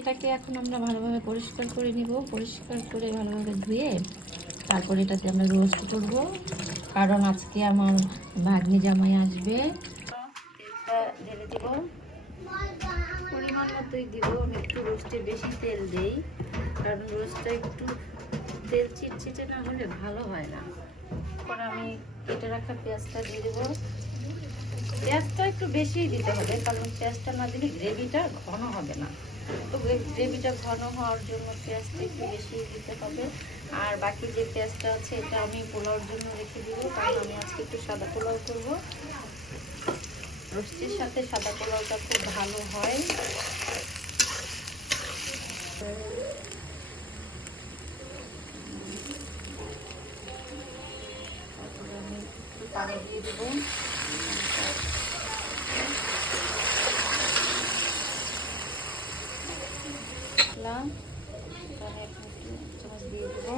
এটাকে এখন আমরা ভালোভাবে পরিষ্কার করে নিব। পরিষ্কার করে ভালোভাবে ধুয়ে তারপর এটাতে আমরা রোস্ট করব, কারণ আজকে আমার ভাগ্নি জামাই আসবে। তেলটা ঢেলে দিব, পরিমাণ মতোই দিব। আমি একটু রোস্টে বেশি তেল দিই, কারণ রোস্টটা একটু তেল চিটচিটে না হলে ভালো হয় না। এখন আমি কেটে রাখা পেঁয়াজটা দিয়ে দেবো। পেঁয়াজটা একটু বেশিই দিতে হবে, কারণ পেঁয়াজটা না দিলে গ্রেভিটা ঘন হবে না। তো গ্রেভিটা ঘন হওয়ার জন্য পেঁয়াজটা একটু বেশি দিতে হবে। আর বাকি যে পেঁয়াজটা আছে এটা আমি পোলাওর জন্য রেখে দিব, কারণ আমি আজকে একটু সাদা পোলাও করব। রোস্টের সাথে সাদা পোলাওটা খুব ভালো হয়। তারপরে আমি একটু পানি দিয়ে দেবো। এখানে একটু চামচ দিয়ে দেবো।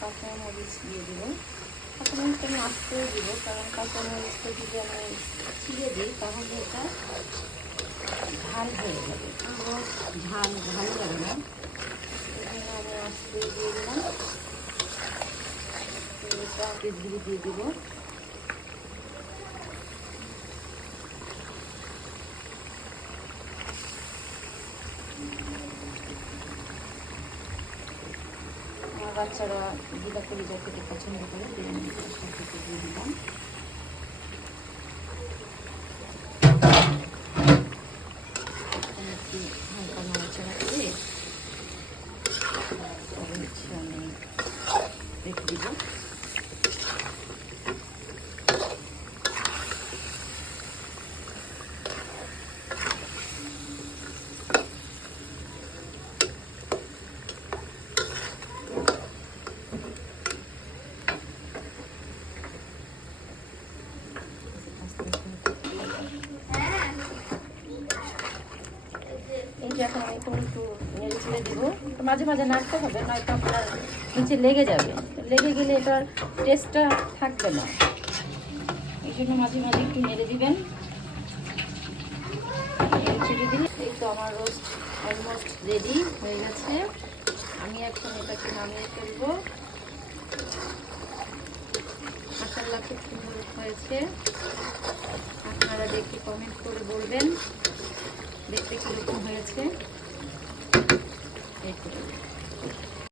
কাঁচামরিচ দিয়ে দেবো। কাঁচামরিচটা আমি আস্তে দিব, কারণ কাঁচামরিচটা যদি আমি ছিঁড়ে দিই তাহলে এটা ঝাল হয়ে যাবে। ঝাল ভালো লাগে না, এই জন্য আমি আস্তে দিয়ে দিলাম। এটা পেঁয়াজগুলি দিয়ে দিব। আমার বাচ্চারা জিরা কলিজা খেতে পছন্দ করে, বিরিয়ানির সাথে দিয়ে দিলাম। একটু হালকা নাড়াচাড়া করে তারপরে হচ্ছে আমি রেখে দিব। এই যে এখন আমি একটু নেড়ে ছেড়ে দেবো। মাঝে মাঝে নাড়তে হবে, নয়তো আপনার নিচে লেগে যাবে। লেগে গেলে এটার টেস্টটা থাকবে না, এই জন্য মাঝে মাঝে একটু নেড়ে দিবেন। নেড়ে ছেড়ে দিলে এই তো আমার রোস্ট অলমোস্ট রেডি হয়ে গেছে। আমি এখন এটাকে নামিয়ে ফেলবো। মাশাআল্লাহ, খুব সুন্দর হয়েছে। আপনারা দেখে কমেন্ট করে বলবেন দেখতে কীরকম হয়েছে।